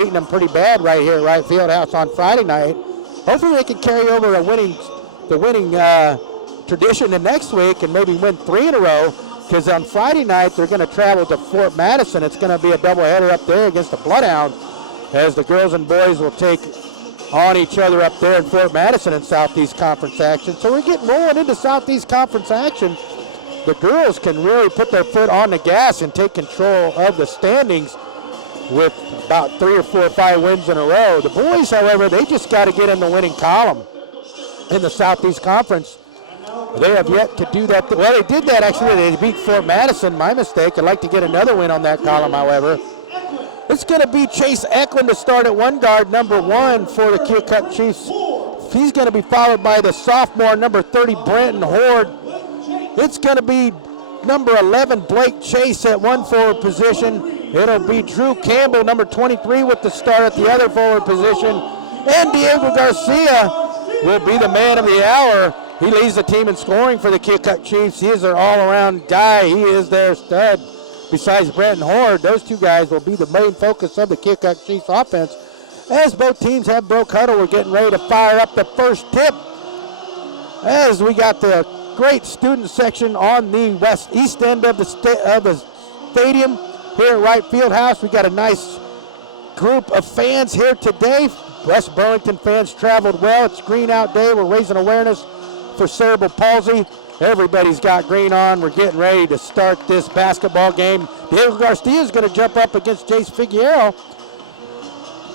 beating them pretty bad right here at Wright Fieldhouse on Friday night. Hopefully they can carry over the winning tradition in next week and maybe win 3 in a row, because on Friday night they're going to travel to Fort Madison. It's going to be a doubleheader up there against the Bloodhounds, as the girls and boys will take on each other up there in Fort Madison in Southeast Conference action. So we're getting rolling into Southeast Conference action. The girls can really put their foot on the gas and take control of the standings with about 3 or 4 or 5 wins in a row. The boys, however, they just got to get in the winning column in the Southeast Conference. They have yet to do that. Well, they did that actually. They beat Fort Madison. My mistake. I'd like to get another win on that column, however. It's going to be Chase Eklund to start at one guard, number 1 for the Keokuk Chiefs. He's going to be followed by the sophomore, number 30, Brenton Horde. It's going to be number 11, Blake Chase at one forward position. It'll be Drew Campbell, number 23, with the start at the other forward position. And Diego Garcia will be the man of the hour. He leads the team in scoring for the Keokuk Chiefs. He is their all-around guy. He is their stud. Besides Brenton Horde, those 2 guys will be the main focus of the Keokuk Chiefs offense. As both teams have broke huddle, we're getting ready to fire up the first tip. As we got the great student section on the east end of the stadium here at Wright Fieldhouse. We got a nice group of fans here today. West Burlington fans traveled well. It's Green Out Day. We're raising awareness for cerebral palsy. Everybody's got green on. We're getting ready to start this basketball game. Diego Garcia is going to jump up against Jace Figueroa.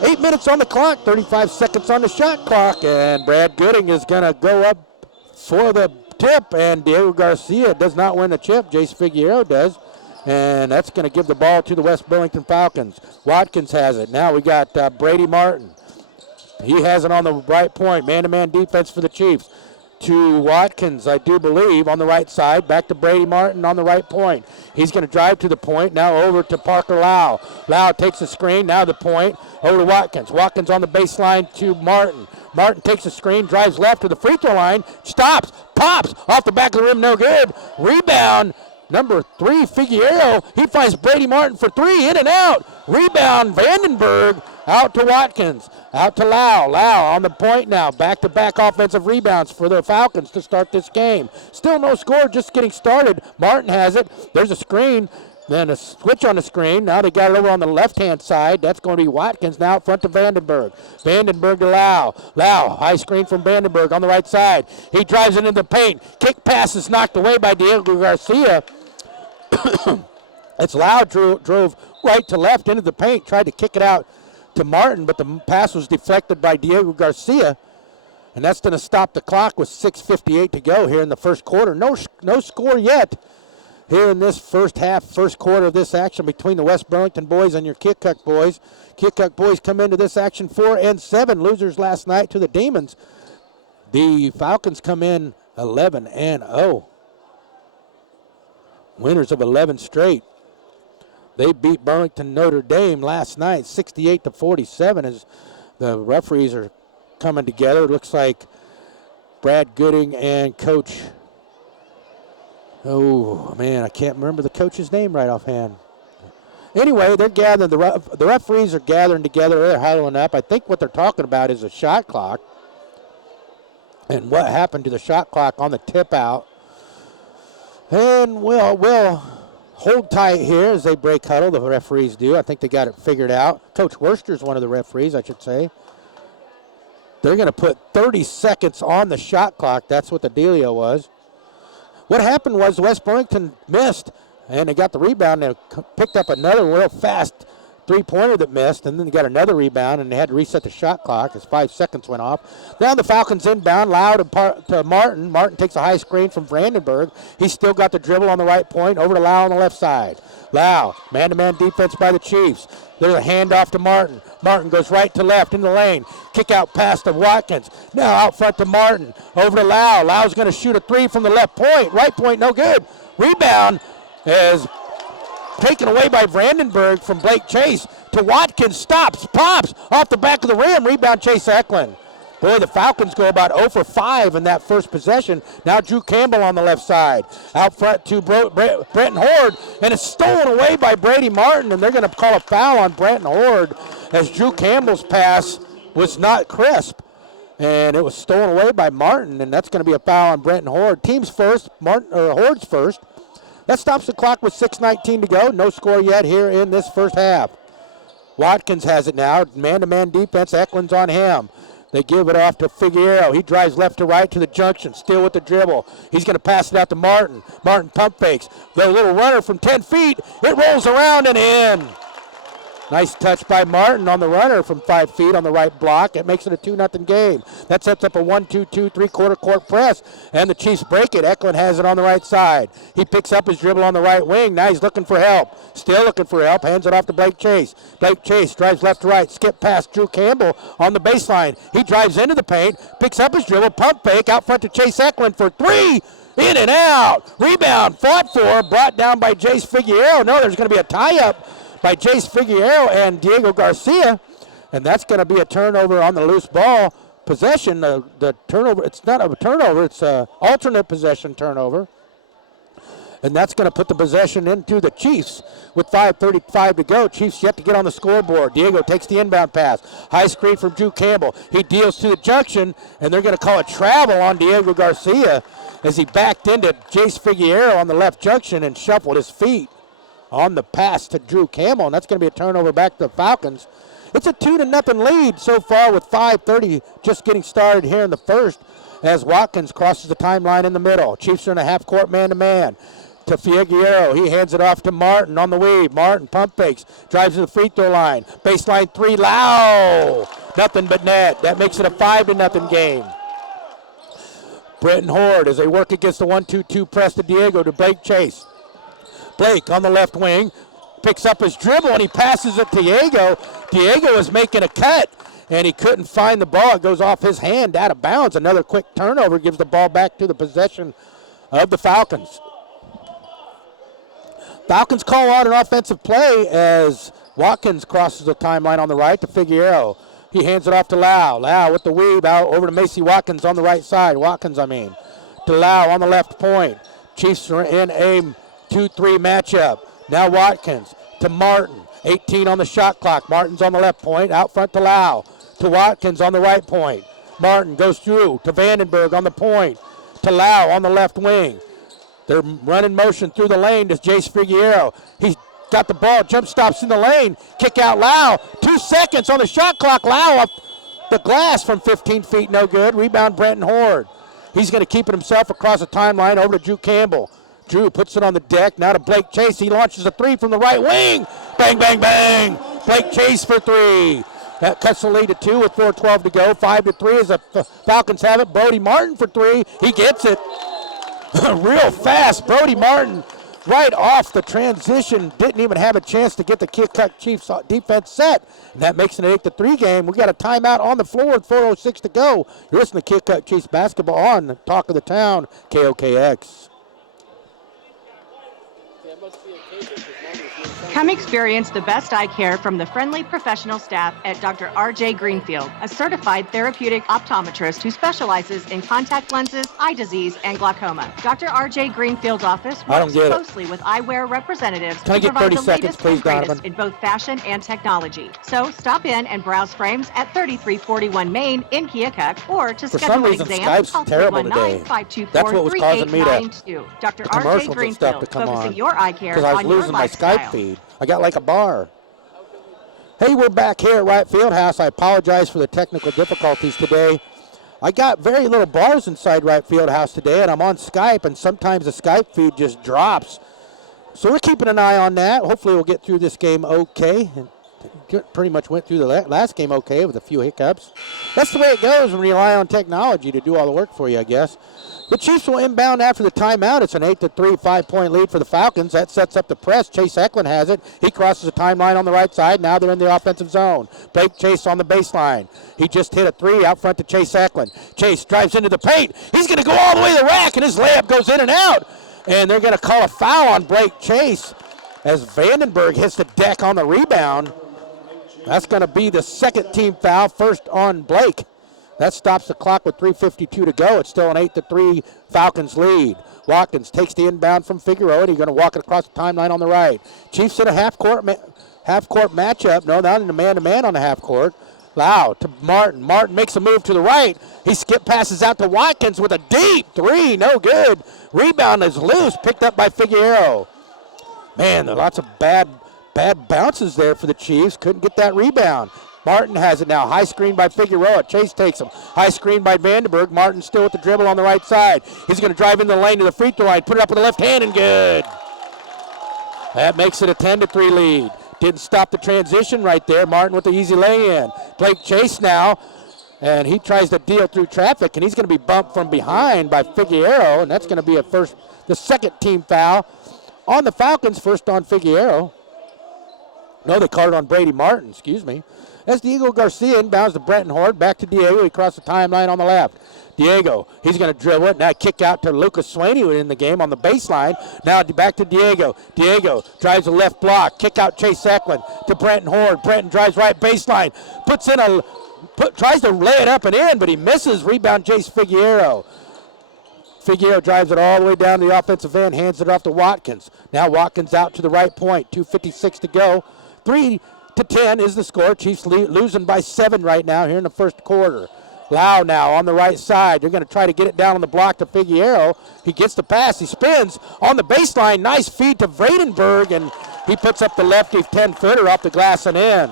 8 minutes on the clock, 35 seconds on the shot clock, and Brad Gooding is going to go up for the tip, and Diego Garcia does not win the chip. Jace Figueroa does, and that's going to give the ball to the West Burlington Falcons. Watkins has it. Now we got Brady Martin. He has it on the right point. Man-to-man defense for the Chiefs. To Watkins, I do believe, on the right side. Back to Brady Martin on the right point. He's going to drive to the point. Now over to Parker Lau. Lau takes the screen. Now the point. Over to Watkins. Watkins on the baseline to Martin. Martin takes the screen, drives left to the free throw line. Stops. Pops. Off the back of the rim. No good. Rebound. Number 3, Figueroa. He finds Brady Martin for 3. In and out. Rebound. Vandenberg. Out to Watkins. Out to Lau. Lau on the point now. Back-to-back offensive rebounds for the Falcons to start this game. Still no score, just getting started. Martin has it. There's a screen. Then a switch on the screen. Now they got it over on the left-hand side. That's going to be Watkins now out front to Vandenberg. Vandenberg to Lau. Lau, high screen from Vandenberg on the right side. He drives it into the paint. Kick pass is knocked away by Diego Garcia. It's Lau drove right to left into the paint. Tried to kick it out to Martin, but the pass was deflected by Diego Garcia, and that's going to stop the clock with 6:58 to go here in the first quarter. No score yet here in this first quarter of this action between the West Burlington boys and your Keokuk boys. Keokuk boys come into this action 4-7, losers last night to the Demons. The Falcons come in 11-0, winners of 11 straight. They beat Burlington Notre Dame last night, 68-47, as the referees are coming together. It looks like Brad Gooding and Coach, I can't remember the coach's name right offhand. Anyway, they're gathering. The referees are gathering together. They're huddling up. I think what they're talking about is a shot clock and what happened to the shot clock on the tip out. And we'll hold tight here as they break huddle. The referees do. I think they got it figured out. Coach Worcester's one of the referees, I should say. They're going to put 30 seconds on the shot clock. That's what the dealio was. What happened was West Burlington missed, and they got the rebound. They picked up another real fast three-pointer that missed, and then they got another rebound, and they had to reset the shot clock as 5 seconds went off. Now the Falcons inbound, Lau to Martin. Martin takes a high screen from Vandenberg. He's still got the dribble on the right point, over to Lau on the left side. Lau, man-to-man defense by the Chiefs. There's a handoff to Martin. Martin goes right to left in the lane. Kick out pass to Watkins. Now out front to Martin. Over to Lau. Lau's going to shoot a 3 from the left point. Right point, no good. Rebound is taken away by Vandenberg from Blake Chase to Watkins. Stops, pops, off the back of the rim. Rebound Chase Eklund. Boy, the Falcons go about 0 for 5 in that first possession. Now Drew Campbell on the left side. Out front to Brenton Horde, and it's stolen away by Brady Martin, and they're going to call a foul on Brenton Horde as Drew Campbell's pass was not crisp. And it was stolen away by Martin, and that's going to be a foul on Brenton Horde. Team's first, Horde's first. That stops the clock with 6:19 to go. No score yet here in this first half. Watkins has it now. Man-to-man defense. Eklund's on him. They give it off to Figueroa. He drives left to right to the junction, still with the dribble. He's going to pass it out to Martin. Martin pump fakes. The little runner from 10 feet. It rolls around and in. Nice touch by Martin on the runner from 5 feet on the right block. It makes it a 2-0 game. That sets up a 1-2-2 3/4 court press, and the Chiefs break it. Eklund has it on the right side. He picks up his dribble on the right wing. Now he's looking for help. Still looking for help. Hands it off to Blake Chase. Blake Chase drives left to right. Skip past Drew Campbell on the baseline. He drives into the paint, picks up his dribble, pump fake out front to Chase Eklund for 3. In and out. Rebound fought for, brought down by Jace Figueroa. No, there's going to be a tie-up by Jace Figueroa and Diego Garcia, and that's going to be a turnover on the loose ball possession. The turnover, it's not a turnover, it's an alternate possession turnover, and that's going to put the possession into the Chiefs with 5:35 to go. Chiefs yet to get on the scoreboard. Diego takes the inbound pass. High screen from Drew Campbell. He deals to the junction, and they're going to call a travel on Diego Garcia as he backed into Jace Figueroa on the left junction and shuffled his feet on the pass to Drew Campbell, and that's going to be a turnover back to the Falcons. It's a 2-0 lead so far with 5:30 just getting started here in the first as Watkins crosses the timeline in the middle. Chiefs are in a half-court man-to-man to Figueroa. He hands it off to Martin on the weave. Martin pump fakes, drives to the free throw line. Baseline 3, Lau. Nothing but net. That makes it a 5-0 game. Brenton Horde as they work against the 1-2-2 press to Diego to Blake Chase. Blake on the left wing picks up his dribble and he passes it to Diego. Diego is making a cut and he couldn't find the ball. It goes off his hand out of bounds. Another quick turnover gives the ball back to the possession of the Falcons. Falcons call out an offensive play as Watkins crosses the timeline on the right to Figueroa. He hands it off to Lau. Lau with the weave out over to Macy Watkins on the right side. To Lau on the left point. Chiefs are in a 2-3 matchup. Now Watkins to Martin. 18 on the shot clock. Martin's on the left point. Out front to Lau. To Watkins on the right point. Martin goes through to Vandenberg on the point. To Lau on the left wing. They're running motion through the lane to Jace Figueroa. He's got the ball. Jump stops in the lane. Kick out Lau. 2 seconds on the shot clock. Lau up the glass from 15 feet. No good. Rebound Brenton Horde. He's going to keep it himself across the timeline over to Drew Campbell. Drew puts it on the deck. Now to Blake Chase. He launches a 3 from the right wing. Bang, bang, bang. Blake Chase for 3. That cuts the lead to 2 with 4:12 to go. 5-3 as the Falcons have it. Brody Martin for 3. He gets it. Real fast. Brody Martin right off the transition. Didn't even have a chance to get the Keokuk Chiefs defense set. And that makes it an 8-3 game. We got a timeout on the floor with 4:06 to go. You're listening to Keokuk Chiefs basketball on the Talk of the Town, KOKX. Come experience the best eye care from the friendly professional staff at Dr. R.J. Greenfield, a certified therapeutic optometrist who specializes in contact lenses, eye disease, and glaucoma. Dr. R.J. Greenfield's office works closely with eyewear representatives to provide the latest and greatest in both fashion and technology. So stop in and browse frames at 3341 Main in Keokuk, or to schedule an exam, call 319-524-3892. Dr. R.J. Greenfield, focusing your eye care on your lifestyle. Skype feed. I got like a bar. Hey, we're back here at Wright Fieldhouse. I apologize for the technical difficulties today. I got very little bars inside Wright Fieldhouse today, and I'm on Skype, and sometimes the Skype feed just drops. So we're keeping an eye on that. Hopefully we'll get through this game okay. And pretty much went through the last game okay with a few hiccups. That's the way it goes when you rely on technology to do all the work for you, I guess. The Chiefs will inbound after the timeout. It's an 8-3, 5-point lead for the Falcons. That sets up the press. Chase Eklund has it. He crosses the timeline on the right side. Now they're in the offensive zone. Blake Chase on the baseline. He just hit a 3 out front to Chase Eklund. Chase drives into the paint. He's going to go all the way to the rack, and his layup goes in and out. And they're going to call a foul on Blake Chase as Vandenberg hits the deck on the rebound. That's going to be the second team foul, first on Blake. That stops the clock with 3:52 to go. It's still an 8-3 Falcons lead. Watkins takes the inbound from Figueroa, and he's going to walk it across the timeline on the right. Chiefs in a half-court matchup. No, not in a man-to-man on the half-court. Lau to Martin. Martin makes a move to the right. He skip passes out to Watkins with a deep three. No good. Rebound is loose. Picked up by Figueroa. Man, there are lots of bad bounces there for the Chiefs. Couldn't get that rebound. Martin has it now. High screen by Figueroa. Chase takes him. High screen by Vandenberg. Martin still with the dribble on the right side. He's going to drive in the lane to the free throw line. Put it up with the left hand and good. That makes it a 10-3 lead. Didn't stop the transition right there. Martin with the easy lay-in. Blake Chase now, and he tries to deal through traffic, and he's going to be bumped from behind by Figueroa, and that's going to be the second team foul on the Falcons, first on Figueroa. No, they called it on Brady Martin, excuse me. As Diego Garcia inbounds to Brenton Horde, back to Diego. He crossed the timeline on the left. Diego, he's going to dribble it. Now kick out to Lucas Swaney in the game on the baseline. Now back to Diego. Diego drives the left block. Kick out Chase Eklund to Brenton Horde. Brenton drives right baseline. Tries to lay it up and in, but he misses. Rebound Jace Figueroa. Figueroa drives it all the way down to the offensive end, hands it off to Watkins. Now Watkins out to the right point. 2:56 to go. 3-10 is the score. Chiefs losing by 7 right now here in the first quarter. Lau now on the right side. They're going to try to get it down on the block to Figueroa. He gets the pass. He spins on the baseline. Nice feed to Vredenberg, and he puts up the lefty 10-footer off the glass and in.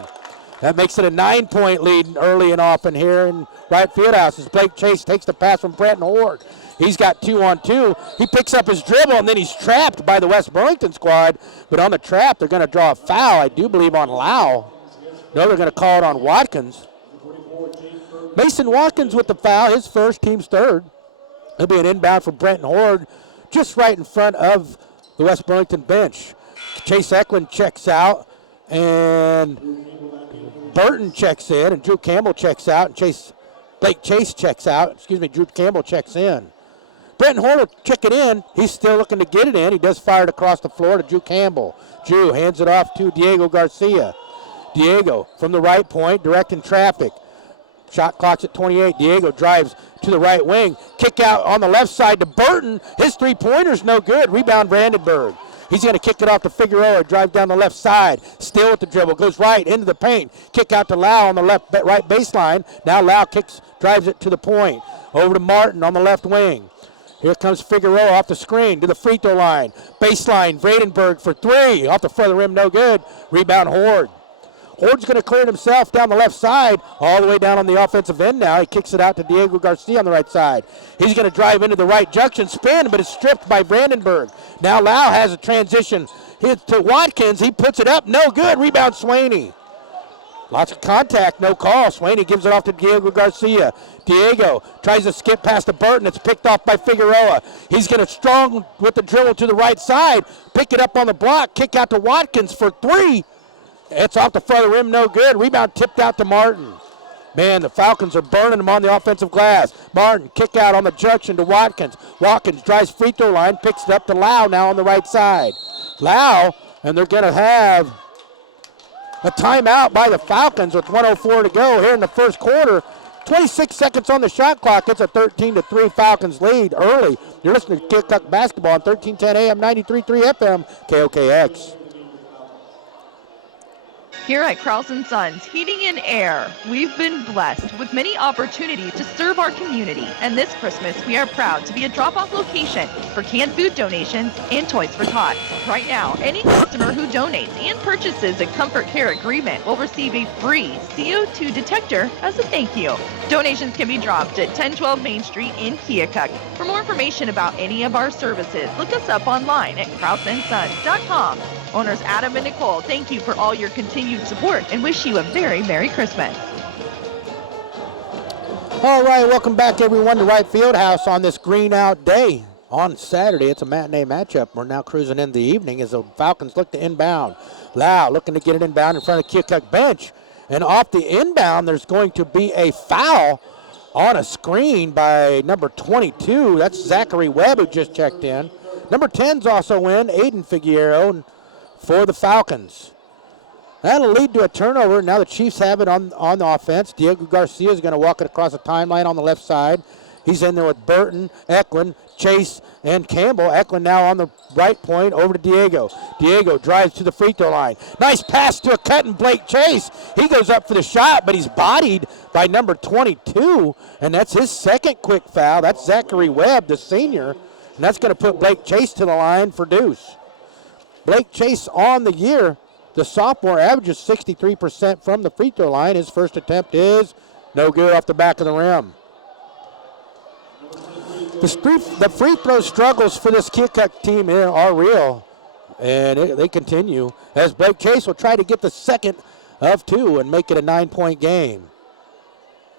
That makes it a 9-point lead early and often here in right field house as Blake Chase takes the pass from Brenton Horde. He's got 2-on-2. He picks up his dribble, and then he's trapped by the West Burlington squad. But on the trap, they're going to draw a foul, I do believe, on Lau. No, they're going to call it on Watkins. Mason Watkins with the foul, his first, team's third. It'll be an inbound for Brenton Horde just right in front of the West Burlington bench. Chase Eklund checks out, and Burton checks in, and Drew Campbell checks out, and Blake Chase checks out. Drew Campbell checks in. Brenton Horde will check it in. He's still looking to get it in. He does fire it across the floor to Drew Campbell. Drew hands it off to Diego Garcia. Diego from the right point, directing traffic. Shot clock's at 28. Diego drives to the right wing. Kick out on the left side to Burton. His three-pointer's no good. Rebound Brandenburg. He's going to kick it off to Figueroa, drive down the left side. Still with the dribble. Goes right into the paint. Kick out to Lau on the right baseline. Now Lau drives it to the point. Over to Martin on the left wing. Here comes Figueroa off the screen to the free throw line. Baseline, Vredenberg for three. Off the front of the rim, no good. Rebound Horde. Horde's going to clear it himself down the left side, all the way down on the offensive end now. He kicks it out to Diego Garcia on the right side. He's going to drive into the right junction, spin, but it's stripped by Brandenburg. Now Lau has a transition hit to Watkins. He puts it up, no good. Rebound Swaney. Lots of contact, no call. Swaney gives it off to Diego Garcia. Diego tries to skip past to Burton. It's picked off by Figueroa. He's going to strong with the dribble to the right side. Pick it up on the block. Kick out to Watkins for three. It's off the front of the rim, no good. Rebound tipped out to Martin. Man, the Falcons are burning them on the offensive glass. Martin, kick out on the junction to Watkins. Watkins drives free throw line, picks it up to Lau now on the right side. Lau, and they're going to have a timeout by the Falcons with 1:04 to go here in the first quarter. 26 seconds on the shot clock. It's a 13-3 Falcons lead early. You're listening to Keokuk basketball on 1310 AM, 93.3 FM, KOKX. Here at Carlson Sons Heating and Air, we've been blessed with many opportunities to serve our community. And this Christmas, we are proud to be a drop-off location for canned food donations and Toys for Tots. Right now, any customer who donates and purchases a Comfort Care agreement will receive a free CO2 detector as a thank you. Donations can be dropped at 1012 Main Street in Keokuk. For more information about any of our services, look us up online at KrausandSons.com. Owners Adam and Nicole, thank you for all your continued support and wish you a very Merry Christmas. All right, welcome back everyone to Right Field House on this green out day. On Saturday, it's a matinee matchup. We're now cruising into the evening as the Falcons look to inbound. Lau looking to get it inbound in front of the Keokuk bench. And off the inbound, there's going to be a foul on a screen by number 22. That's Zachary Webb who just checked in. Number 10's also in, Aiden Figueroa for the Falcons. That'll lead to a turnover. Now the Chiefs have it on the offense. Diego Garcia is going to walk it across the timeline on the left side. He's in there with Burton, Eklund, Chase, and Campbell. Eklund now on the right point over to Diego. Diego drives to the free throw line. Nice pass to a cut and Blake Chase. He goes up for the shot, but he's bodied by number 22, and that's his second quick foul. That's Zachary Webb, the senior, and that's going to put Blake Chase to the line for deuce. Blake Chase on the year, the sophomore, averages 63% from the free throw line. His first attempt is no good off the back of the rim. The free throw struggles for this Keokuk team here are real, and they continue as Blake Chase will try to get the second of two and make it a 9-point game.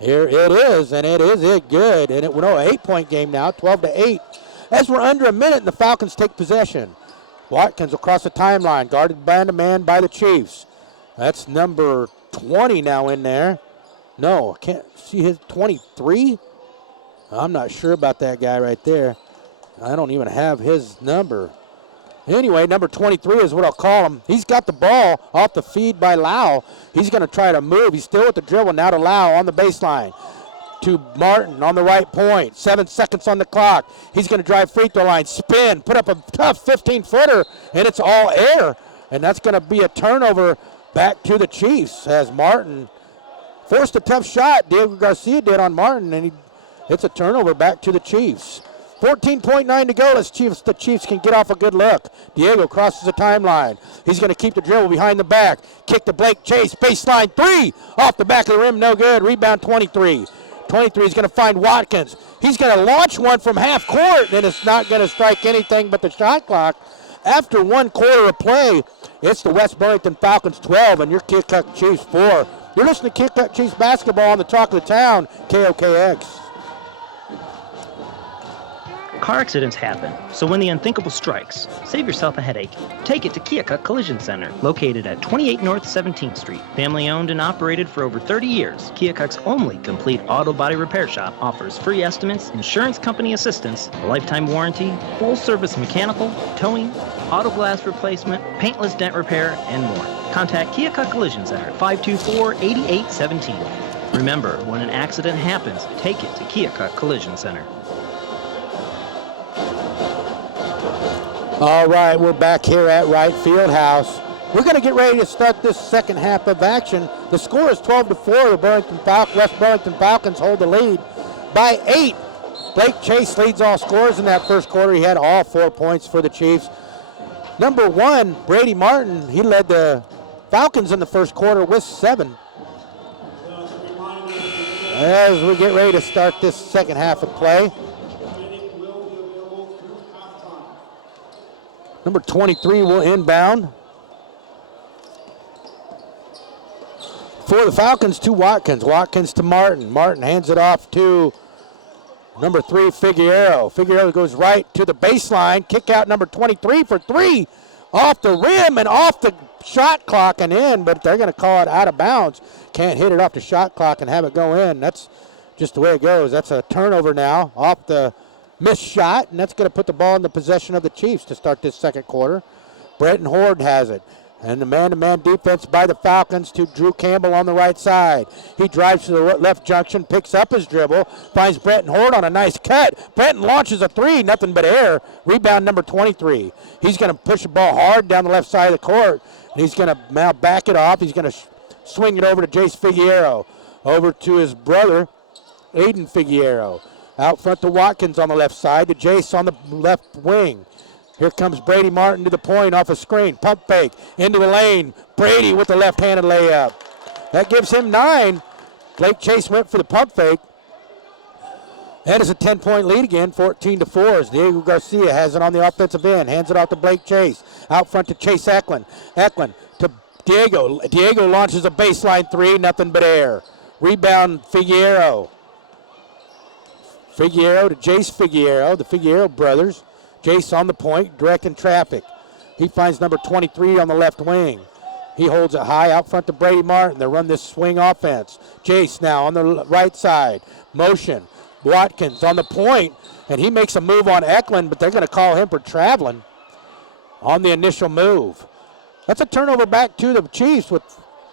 Here it is, and it is good, and an 8-point game now, 12-8. As we're under a minute, and the Falcons take possession. Watkins across the timeline, guarded man-to-man by the Chiefs. That's number 20 now in there. No, I can't see his 23. I'm not sure about that guy right there. I don't even have his number. Anyway, number 23 is what I'll call him. He's got the ball off the feed by Lau. He's going to try to move. He's still with the dribble. Now to Lau on the baseline. To Martin on the right point. 7 seconds on the clock. He's going to drive free throw line. Spin. Put up a tough 15-footer. And it's all air. And that's going to be a turnover back to the Chiefs as Martin forced a tough shot. Diego Garcia did on Martin. And it's a turnover back to the Chiefs. 14.9 to go. The Chiefs can get off a good look. Diego crosses the timeline. He's going to keep the dribble behind the back. Kick to Blake Chase. Baseline three. Off the back of the rim. No good. Rebound 23. 23 is going to find Watkins. He's going to launch one from half court, and it's not going to strike anything but the shot clock. After 1 quarter of play, it's the West Burlington Falcons 12 and your Keokuk Chiefs 4. You're listening to Keokuk Chiefs basketball on the Talk of the Town, KOKX. Car accidents happen, so when the unthinkable strikes, save yourself a headache. Take it to Keokuk Collision Center, located at 28 North 17th Street. Family owned and operated for over 30 years, Keokuk's only complete auto body repair shop offers free estimates, insurance company assistance, a lifetime warranty, full service mechanical, towing, auto glass replacement, paintless dent repair, and more. Contact Keokuk Collision Center, 524-8817. Remember, when an accident happens, take it to Keokuk Collision Center. All right, we're back here at Wright Fieldhouse. We're going to get ready to start this second half of action. The score is 12-4. The West Burlington Falcons hold the lead by 8. Blake Chase leads all scorers in that first quarter. He had all 4 points for the Chiefs. Number 1, Brady Martin, he led the Falcons in the first quarter with 7. As we get ready to start this second half of play, number 23 will inbound. For the Falcons, to Watkins. Watkins to Martin. Martin hands it off to number 3, Figueroa. Figueroa goes right to the baseline. Kick out number 23 for 3. Off the rim and off the shot clock and in, but they're going to call it out of bounds. Can't hit it off the shot clock and have it go in. That's just the way it goes. That's a turnover now off the missed shot, and that's going to put the ball in the possession of the Chiefs to start this second quarter. Bretton Horde has it. And the man-to-man defense by the Falcons to Drew Campbell on the right side. He drives to the left junction, picks up his dribble, finds Bretton Horde on a nice cut. Bretton launches a 3, nothing but air. Rebound number 23. He's going to push the ball hard down the left side of the court, and he's going to now back it off. He's going to swing it over to Jace Figueroa. Over to his brother, Aiden Figueroa. Out front to Watkins on the left side, to Jace on the left wing. Here comes Brady Martin to the point off a screen. Pump fake into the lane. Brady with the left-handed layup. That gives him 9. Blake Chase went for the pump fake. That is a 10-point lead again, 14-4 as Diego Garcia has it on the offensive end. Hands it off to Blake Chase. Out front to Chase Eklund. Eklund to Diego. Diego launches a baseline 3, nothing but air. Rebound Figueroa. Figueroa to Jace Figueroa, the Figueroa brothers. Jace on the point, directing traffic. He finds number 23 on the left wing. He holds it high out front to Brady Martin. They run this swing offense. Jace now on the right side. Motion. Watkins on the point, and he makes a move on Eklund, but they're going to call him for traveling on the initial move. That's a turnover back to the Chiefs with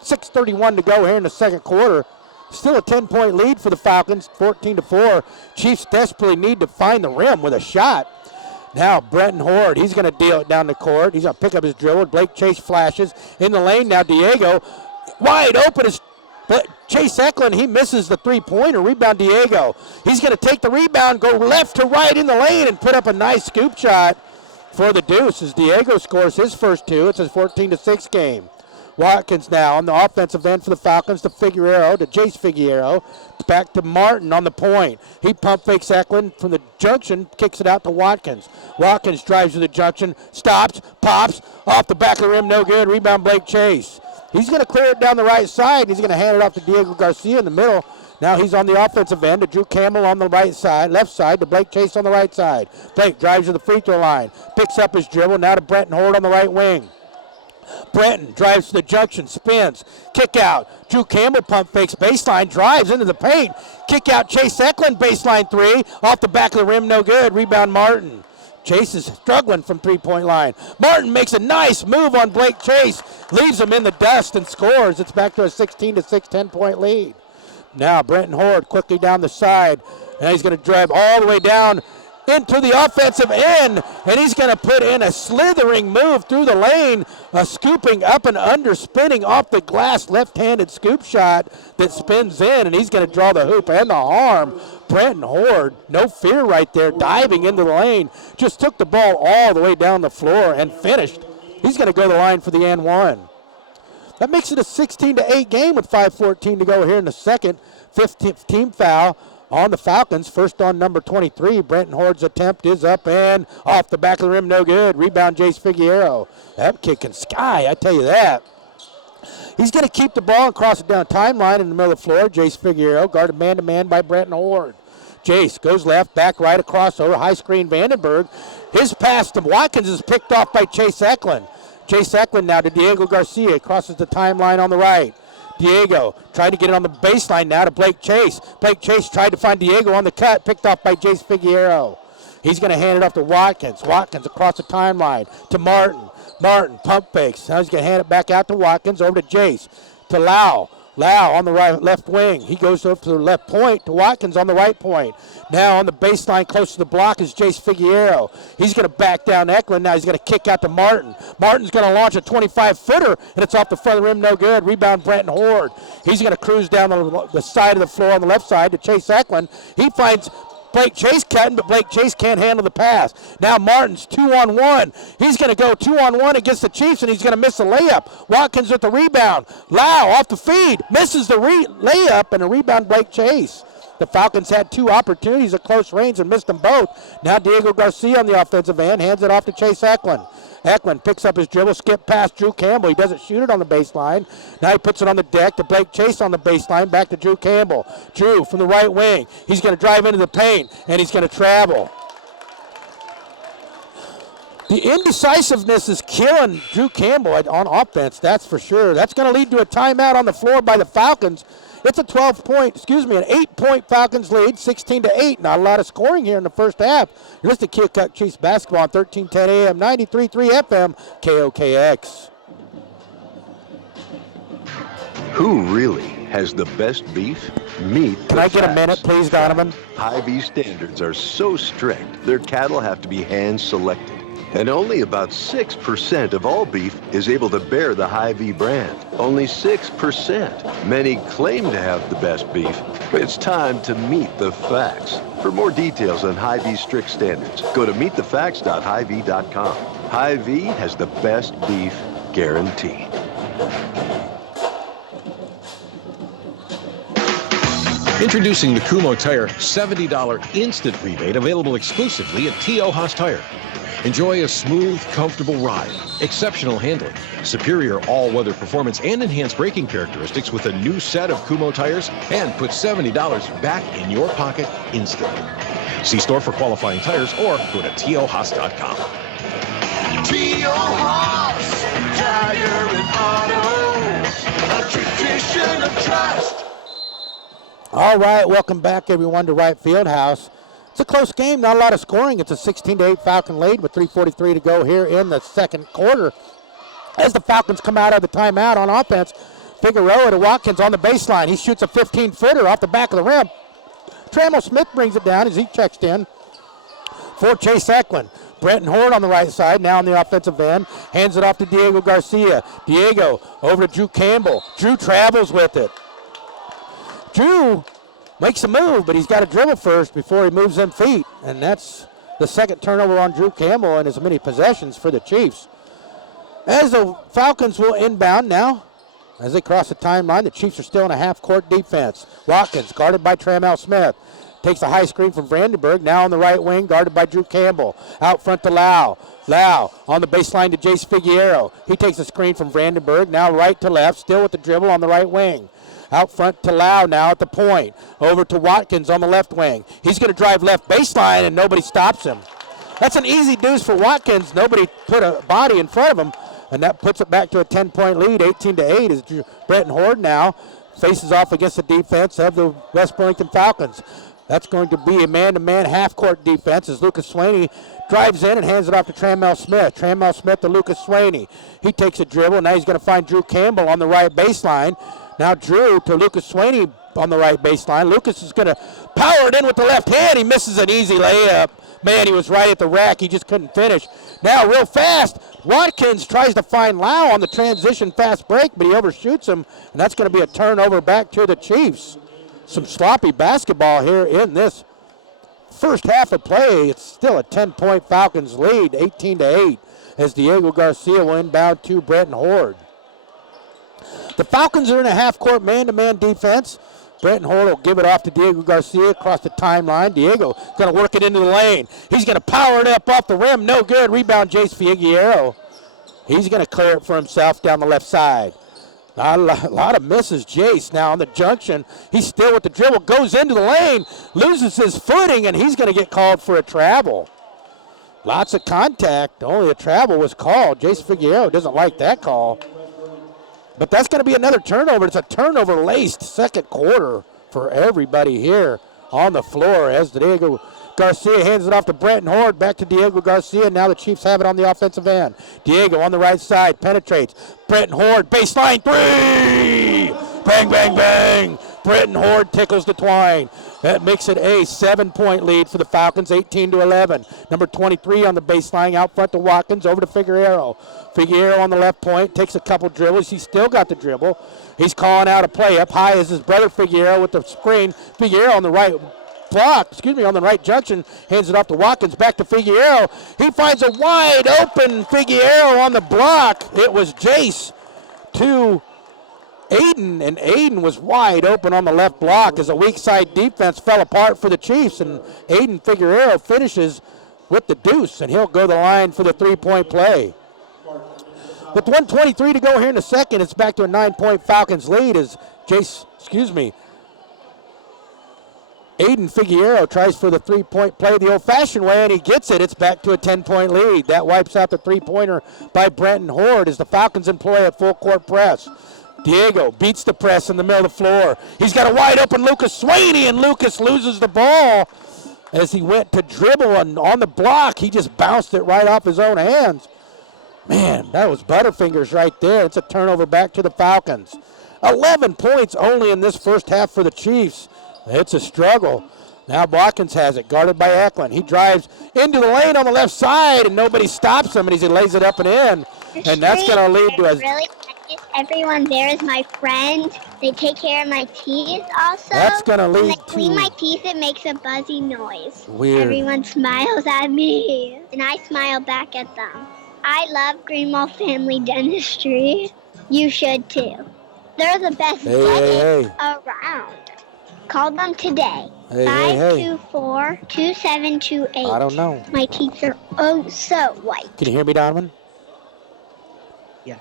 6:31 to go here in the second quarter. Still a 10-point lead for the Falcons, 14-4. Chiefs desperately need to find the rim with a shot. Now Brenton Horde, he's going to deal it down the court. He's going to pick up his dribble. Blake Chase flashes in the lane. Now Diego wide open is Chase Eklund. He misses the three-pointer. Rebound Diego. He's going to take the rebound, go left to right in the lane, and put up a nice scoop shot for the deuce as Diego scores his first two. It's a 14-6 game. Watkins now on the offensive end for the Falcons to Figueroa, to Jace Figueroa, back to Martin on the point. He pump fakes Eklund from the junction, kicks it out to Watkins. Watkins drives to the junction, stops, pops, off the back of the rim, no good. Rebound Blake Chase. He's going to clear it down the right side. He's going to hand it off to Diego Garcia in the middle. Now he's on the offensive end to Drew Campbell on the right side, left side to Blake Chase on the right side. Blake drives to the free throw line, picks up his dribble, now to Brenton Horde on the right wing. Brenton drives to the junction, spins, kick out. Drew Campbell pump fakes, baseline, drives into the paint. Kick out Chase Eklund, baseline three, off the back of the rim, no good. Rebound Martin. Chase is struggling from three-point line. Martin makes a nice move on Blake Chase, leaves him in the dust and scores. It's back to a 16-6 10-point lead. Now Brenton Horde quickly down the side, and he's going to drive all the way down into the offensive end, and he's going to put in a slithering move through the lane, a scooping up and under, spinning off the glass left-handed scoop shot that spins in, and he's going to draw the hoop and the harm. Brenton Horde, no fear right there, diving into the lane, just took the ball all the way down the floor and finished. He's going to go to the line for the and one. That makes it a 16-8 game with 5:14 to go here in the second. 15th team foul on the Falcons, first on number 23. Brenton Horde's attempt is up and off the back of the rim, no good. Rebound, Jace Figueroa. That kick can sky, I tell you that. He's going to keep the ball and cross it down timeline in the middle of the floor. Jace Figueroa guarded man-to-man by Brenton Horde. Jace goes left, back right, a crossover, high screen Vandenberg. His pass to Watkins is picked off by Chase Eklund. Chase Eklund now to Diego Garcia, crosses the timeline on the right. Diego tried to get it on the baseline now to Blake Chase. Blake Chase tried to find Diego on the cut, picked off by Jace Figueroa. He's going to hand it off to Watkins. Watkins across the timeline to Martin. Martin pump fakes. Now he's going to hand it back out to Watkins, over to Jace, to Lau. Lau on the right, left wing. He goes up to the left point to Watkins on the right point. Now on the baseline close to the block is Jace Figueroa. He's going to back down Eklund. Now he's going to kick out to Martin. Martin's going to launch a 25-footer, and it's off the front of the rim, no good. Rebound Brenton Horde. He's going to cruise down the side of the floor on the left side to Chase Eklund. He finds Blake Chase cutting, but Blake Chase can't handle the pass. Now Martin's 2-on-1. He's going to go 2-on-1 against the Chiefs, and he's going to miss a layup. Watkins with the rebound. Lau off the feed, misses the layup, and a rebound Blake Chase. The Falcons had two opportunities at close range and missed them both. Now Diego Garcia on the offensive end hands it off to Chase Eklund. Eklund picks up his dribble, skip past Drew Campbell. He doesn't shoot it on the baseline. Now he puts it on the deck to Blake Chase on the baseline, back to Drew Campbell. Drew from the right wing. He's going to drive into the paint, and he's going to travel. The indecisiveness is killing Drew Campbell on offense, that's for sure. That's going to lead to a timeout on the floor by the Falcons. It's an 8-point Falcons lead, 16-8. Not a lot of scoring here in the first half. You're listening to Keokuk Chiefs basketball on 1310 AM, 93.3 FM, KOKX. Who really has the best beef? Meat. Can I get a minute, please, Donovan? Hy-Vee standards are so strict, their cattle have to be hand-selected. And only about 6% of all beef is able to bear the Hy-Vee brand. Only 6%. Many claim to have the best beef, but it's time to meet the facts. For more details on Hy-Vee's strict standards, go to meetthefacts.hyvee.com. Hy-Vee has the best beef guaranteed. Introducing the Kumho Tire $70 instant rebate available exclusively at T.O. Haas Tire. Enjoy a smooth, comfortable ride, exceptional handling, superior all-weather performance, and enhanced braking characteristics with a new set of Kumho tires, and put $70 back in your pocket instantly. See store for qualifying tires or go to tohaas.com. T.O. Haas, Tire and Auto, a tradition of trust. All right, welcome back, everyone, to Wright Fieldhouse. It's a close game, not a lot of scoring. It's a 16-8 Falcon lead with 3:43 to go here in the second quarter. As the Falcons come out of the timeout on offense, Figueroa to Watkins on the baseline. He shoots a 15-footer off the back of the rim. Trammell Smith brings it down as he checks in for Chase Eklund. Brenton Horde on the right side, now on the offensive end. Hands it off to Diego Garcia. Diego over to Drew Campbell. Drew travels with it. Drew makes a move, but he's got to dribble first before he moves them feet. And that's the second turnover on Drew Campbell in as many possessions for the Chiefs. As the Falcons will inbound now. As they cross the timeline, the Chiefs are still in a half-court defense. Watkins, guarded by Trammell Smith. Takes a high screen from Vandenberg, now on the right wing, guarded by Drew Campbell. Out front to Lau. Lau on the baseline to Jace Figueroa. He takes a screen from Vandenberg, now right to left, still with the dribble on the right wing. Out front to Lau now at the point. Over to Watkins on the left wing. He's going to drive left baseline, and nobody stops him. That's an easy deuce for Watkins. Nobody put a body in front of him, and that puts it back to a 10-point lead, 18-8, as Brenton Horde now faces off against the defense of the West Burlington Falcons. That's going to be a man-to-man half-court defense as Lucas Swaney drives in and hands it off to Trammell Smith. Trammell Smith to Lucas Swaney. He takes a dribble. Now he's going to find Drew Campbell on the right baseline. Now Drew to Lucas Swaney on the right baseline. Lucas is going to power it in with the left hand. He misses an easy layup. Man, he was right at the rack. He just couldn't finish. Now real fast, Watkins tries to find Lau on the transition fast break, but he overshoots him, and that's going to be a turnover back to the Chiefs. Some sloppy basketball here in this first half of play. It's still a 10-point Falcons lead, 18-8, as Diego Garcia will inbound to Brenton Horde. The Falcons are in a half-court man-to-man defense. Brenton Horde will give it off to Diego Garcia across the timeline. Diego going to work it into the lane. He's going to power it up off the rim. No good. Rebound, Jace Figueroa. He's going to clear it for himself down the left side. A lot of misses. Jace now on the junction. He's still with the dribble. Goes into the lane. Loses his footing, and he's going to get called for a travel. Lots of contact. Only a travel was called. Jace Figueroa doesn't like that call. But that's going to be another turnover. It's a turnover-laced second quarter for everybody here on the floor as Diego Garcia hands it off to Brenton Horde. Back to Diego Garcia. Now the Chiefs have it on the offensive end. Diego on the right side penetrates. Brenton Horde, baseline three! Bang, bang, bang! Brenton Horde tickles the twine. That makes it a 7-point lead for the Falcons, 18-11. Number 23 on the baseline, out front to Watkins, over to Figueroa. Figueroa on the left point, takes a couple dribbles. He's still got the dribble. He's calling out a play. Up high is his brother Figueroa with the screen. Figueroa on the right on the right junction, hands it off to Watkins, back to Figueroa. He finds a wide open Figueroa on the block. It was Jace to Aiden, and Aiden was wide open on the left block as a weak side defense fell apart for the Chiefs, and Aiden Figueroa finishes with the deuce, and he'll go to the line for the three-point play. With 1:23 to go here in a second, it's back to a 9-point Falcons lead as Aiden Figueroa tries for the three-point play the old-fashioned way, and he gets it. It's back to a 10-point lead. That wipes out the three-pointer by Brenton Horde as the Falcons employ a full-court press. Diego beats the press in the middle of the floor. He's got a wide-open Lucas Swaney, and Lucas loses the ball as he went to dribble, and on the block, he just bounced it right off his own hands. Man, that was Butterfingers right there. It's a turnover back to the Falcons. 11 points only in this first half for the Chiefs. It's a struggle. Now Watkins has it, guarded by Eklund. He drives into the lane on the left side, and nobody stops him, and he lays it up and in. And that's going to lead to a... Really nice. Everyone there is my friend. They take care of my teeth also. That's going to lead when I to... clean my teeth, it makes a buzzy noise. Weird. Everyone smiles at me, and I smile back at them. I love Greenwell Family Dentistry. You should too. They're the best dentists around. Call them today. 524-2728. I don't know. My teeth are oh so white. Can you hear me, Donovan? Yeah.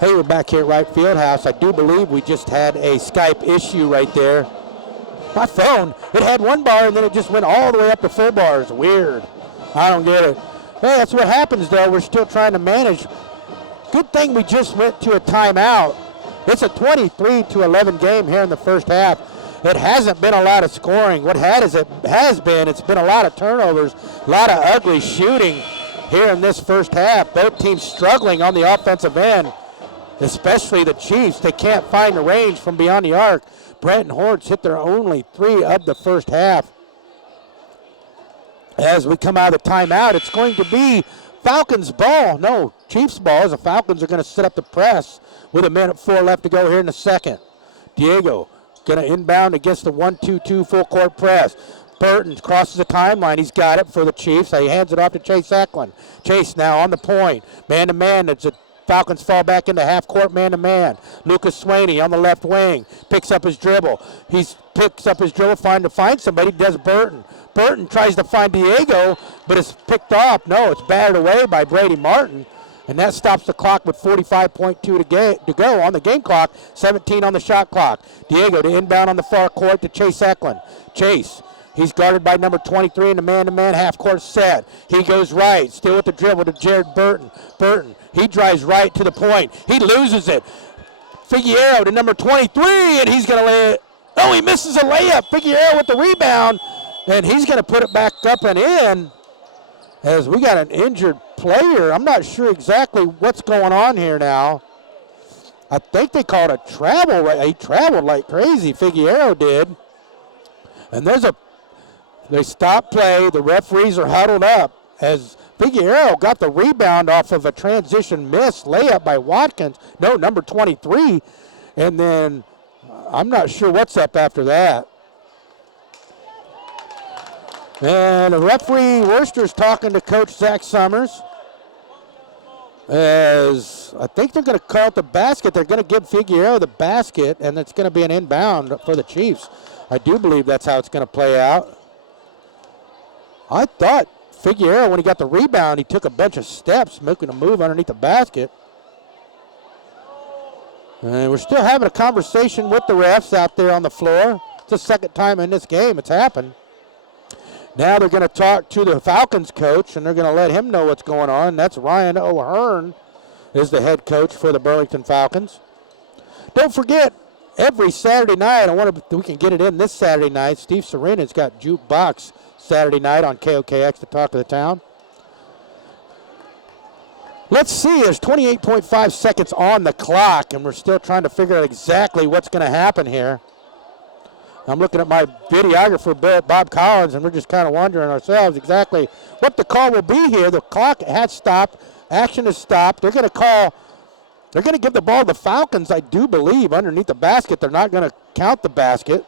Hey, we're back here at Wright Fieldhouse. I do believe we just had a Skype issue right there. My phone, it had one bar and then it just went all the way up to full bars. Weird. I don't get it. Hey, that's what happens, though. We're still trying to manage. Good thing we just went to a timeout. It's a 23-11 game here in the first half. It hasn't been a lot of scoring. What it's been a lot of turnovers, a lot of ugly shooting here in this first half. Both teams struggling on the offensive end. especially the Chiefs. They can't find the range from beyond the arc. Brett and Hortz hit their only 3 of the first half. As we come out of the timeout, it's going to be Falcons ball. No, Chiefs ball, as the Falcons are going to set up the press with 1:04 left to go here in the second. Diego going to inbound against the 1-2-2 full court press. Burton crosses the timeline. He's got it for the Chiefs. He hands it off to Chase Eklund. Chase now on the point. Man-to-man. It's a Falcons fall back into half-court man-to-man. Lucas Swaney on the left wing. Picks up his dribble. Picks up his dribble, trying to find somebody. Does Burton. Burton tries to find Diego, but it's picked off. No, it's batted away by Brady Martin. And that stops the clock with 45.2 to go on the game clock, 17 on the shot clock. Diego to inbound on the far court to Chase Eklund. Chase, he's guarded by number 23 in the man-to-man half-court set. He goes right, still with the dribble to Jared Burton. Burton, he drives right to the point. He loses it. Figueroa to number 23, and he's going to lay it. Oh, he misses a layup. Figueroa with the rebound, and he's going to put it back up and in. As we got an injured player. I'm not sure exactly what's going on here now. I think they called a travel. He traveled like crazy, Figueroa did. And they stopped play. The referees are huddled up as Figueroa got the rebound off of a transition miss layup by Watkins. No, number 23. And then I'm not sure what's up after that. And the referee, Worcester's talking to Coach Zach Summers. As I think they're going to call it the basket. They're going to give Figueroa the basket, and it's going to be an inbound for the Chiefs. I do believe that's how it's going to play out. I thought Figueroa, when he got the rebound, he took a bunch of steps, making a move underneath the basket. And we're still having a conversation with the refs out there on the floor. It's the second time in this game it's happened. Now they're going to talk to the Falcons coach, and they're going to let him know what's going on. That's Ryan O'Hearn is the head coach for the Burlington Falcons. Don't forget, every Saturday night, I wonder if we can get it in this Saturday night, Steve Serena's got Jukebox Saturday night on KOKX to talk to the town. Let's see, there's 28.5 seconds on the clock, and we're still trying to figure out exactly what's going to happen here. I'm looking at my videographer, Bob Collins, and we're just kind of wondering ourselves exactly what the call will be here. The clock has stopped. Action has stopped. They're going to give the ball to the Falcons, I do believe, underneath the basket. They're not going to count the basket.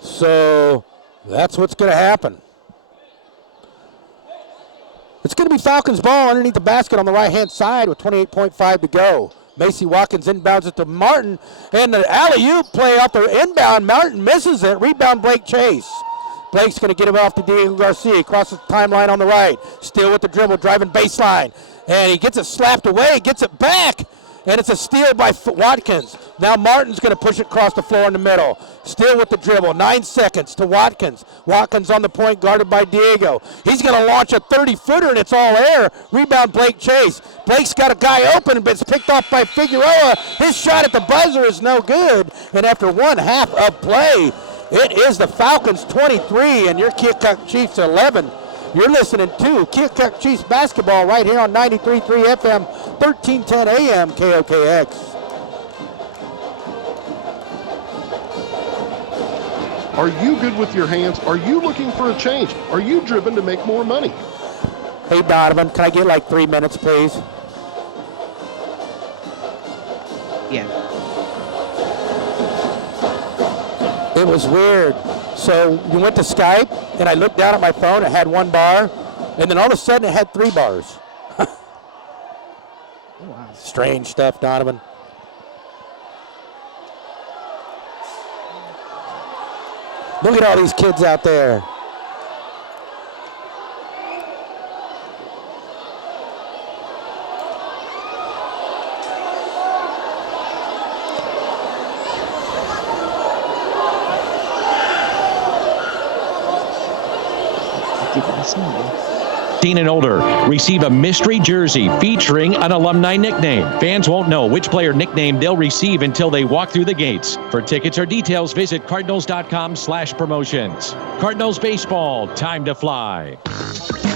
So that's what's going to happen. It's going to be Falcons ball underneath the basket on the right-hand side with 28.5 to go. Macy Watkins inbounds it to Martin, and the alley-oop play off the inbound. Martin misses it. Rebound, Blake Chase. Blake's going to get him off to Diego Garcia. Crosses the timeline on the right. Still with the dribble, driving baseline. And he gets it slapped away, gets it back. And it's a steal by Watkins. Now Martin's going to push it across the floor in the middle. Still with the dribble. 9 seconds to Watkins. Watkins on the point, guarded by Diego. He's going to launch a 30-footer, and it's all air. Rebound, Blake Chase. Blake's got a guy open, but it's picked off by Figueroa. His shot at the buzzer is no good. And after 1 half of play, it is the Falcons 23 and your Keokuk Chiefs 11. You're listening to Keokuk Chiefs basketball right here on 93.3 FM, 1310 AM KOKX. Are you good with your hands? Are you looking for a change? Are you driven to make more money? Hey, Donovan, can I get like 3 minutes, please? Yeah. It was weird. So you went to Skype, and I looked down at my phone. It had 1 bar, and then all of a sudden it had 3 bars. Oh, wow. Strange stuff, Donovan. Look at all these kids out there. Last night. 15 and older receive a mystery jersey featuring an alumni nickname. Fans won't know which player nickname they'll receive until they walk through the gates. For tickets or details, visit cardinals.com/promotions. Cardinals baseball, time to fly.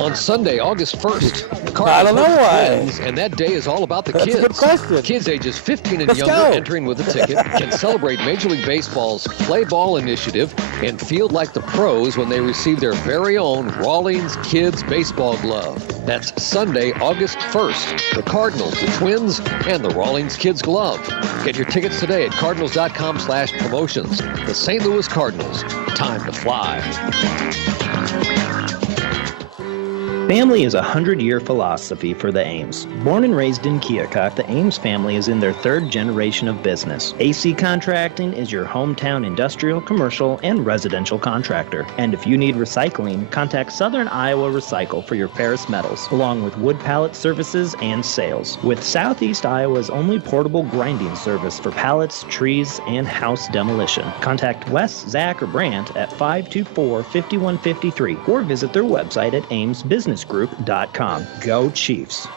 On Sunday, August 1st, the I don't Cardinals know why. Twins, and that day is all about the That's kids. a good question. Kids ages 15 and Let's younger go. entering with a ticket can celebrate Major League Baseball's Play Ball initiative and feel like the pros when they receive their very own Rawlings Kids Baseball glove. That's Sunday, August 1st. The Cardinals, the Twins, and the Rawlings Kids glove. Get your tickets today at cardinals.com/promotions. The St. Louis Cardinals, time to fly. Family is a 100-year philosophy for the Ames. Born and raised in Keokuk, the Ames family is in their third generation of business. AC Contracting is your hometown industrial, commercial, and residential contractor. And if you need recycling, contact Southern Iowa Recycle for your ferrous metals, along with wood pallet services and sales. With Southeast Iowa's only portable grinding service for pallets, trees, and house demolition. Contact Wes, Zach, or Brandt at 524-5153 or visit their website at amesbusinessgroup.com. Go Chiefs.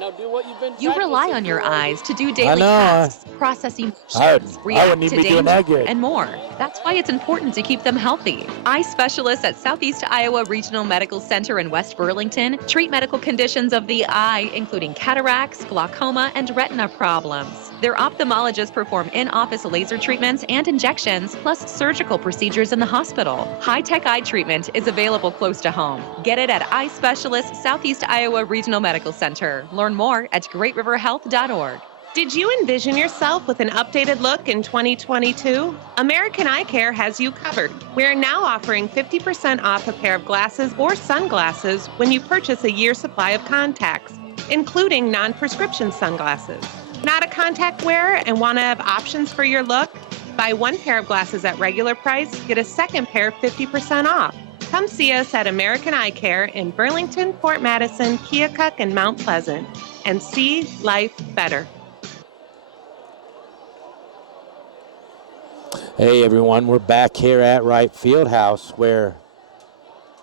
Now do what you've been You rely on your eyes to do daily know. tasks, processing I emotions, wouldn't react even to be doing that danger, good. and more. That's why it's important to keep them healthy. Eye specialists at Southeast Iowa Regional Medical Center in West Burlington treat medical conditions of the eye, including cataracts, glaucoma, and retina problems. Their ophthalmologists perform in-office laser treatments and injections, plus surgical procedures in the hospital. High-tech eye treatment is available close to home. Get it at Eye Specialists Southeast Iowa Regional Medical Center. Learn more at greatriverhealth.org. Did you envision yourself with an updated look in 2022? American Eye Care has you covered. We're now offering 50% off a pair of glasses or sunglasses when you purchase a year's supply of contacts, including non-prescription sunglasses. Not a contact wearer and want to have options for your look? Buy one pair of glasses at regular price, get a second pair 50% off. Come see us at American Eye Care in Burlington, Fort Madison, Keokuk, and Mount Pleasant, and see life better. Hey everyone, we're back here at Wright Fieldhouse where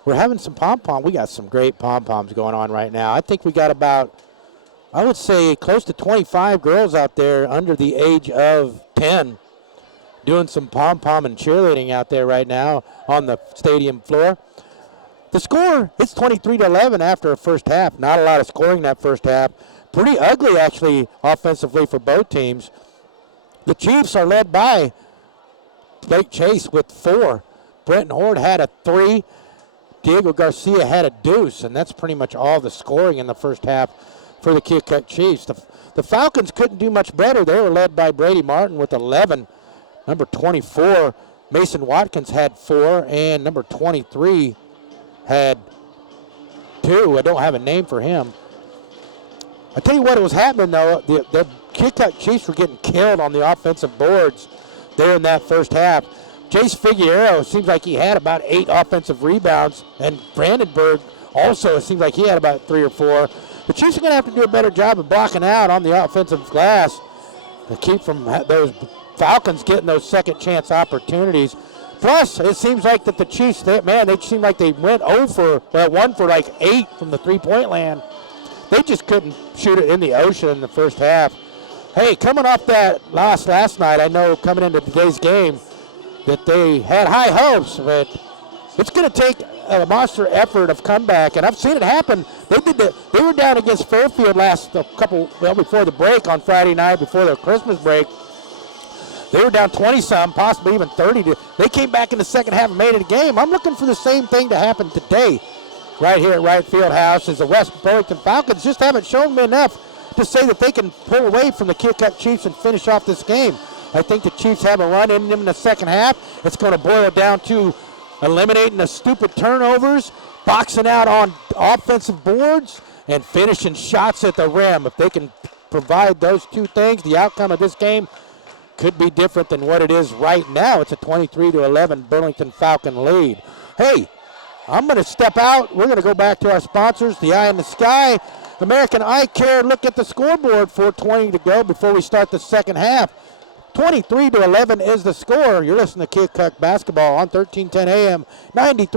we're having some pom-pom. We got some great pom-poms going on right now. I think we got about, I would say, close to 25 girls out there under the age of 10 doing some pom-pom and cheerleading out there right now on the stadium floor. The score, it's 23-11 after a first half. Not a lot of scoring that first half. Pretty ugly, actually, offensively for both teams. The Chiefs are led by Blake Chase with 4. Brenton Horde had a 3. Diego Garcia had a deuce, and that's pretty much all the scoring in the first half for the Keokuk Chiefs. The Falcons couldn't do much better. They were led by Brady Martin with 11. Number 24, Mason Watkins had 4, and number 23 had 2. I don't have a name for him. I tell you what was happening, though. The Keokuk Chiefs were getting killed on the offensive boards there in that first half. Jace Figueroa seems like he had about 8 offensive rebounds, and Brandenburg also, it seems like he had about 3 or 4. The Chiefs are going to have to do a better job of blocking out on the offensive glass to keep from those Falcons getting those second chance opportunities. Plus, it seems like that the Chiefs, they seem like they went 1 for like 8 from the three-point land. They just couldn't shoot it in the ocean in the first half. Hey, coming off that loss last night, I know coming into today's game that they had high hopes, but it's going to take a monster effort of comeback, and I've seen it happen. They were down against Fairfield before the break on Friday night, before the Christmas break. They were down 20-some, possibly even 30. They came back in the second half and made it a game. I'm looking for the same thing to happen today right here at Wright Fieldhouse, as the West Burlington Falcons just haven't shown me enough to say that they can pull away from the Keokuk Chiefs and finish off this game. I think the Chiefs have a run in them in the second half. It's going to boil down to eliminating the stupid turnovers, boxing out on offensive boards, and finishing shots at the rim. If they can provide those two things, the outcome of this game could be different than what it is right now. It's a 23-11 Burlington Falcon lead. Hey, I'm going to step out. We're going to go back to our sponsors, the Eye in the Sky, American Eye Care. Look at the scoreboard, 4:20 to go before we start the second half. 23-11 is the score. You're listening to Keokuk basketball on 1310 AM, 93.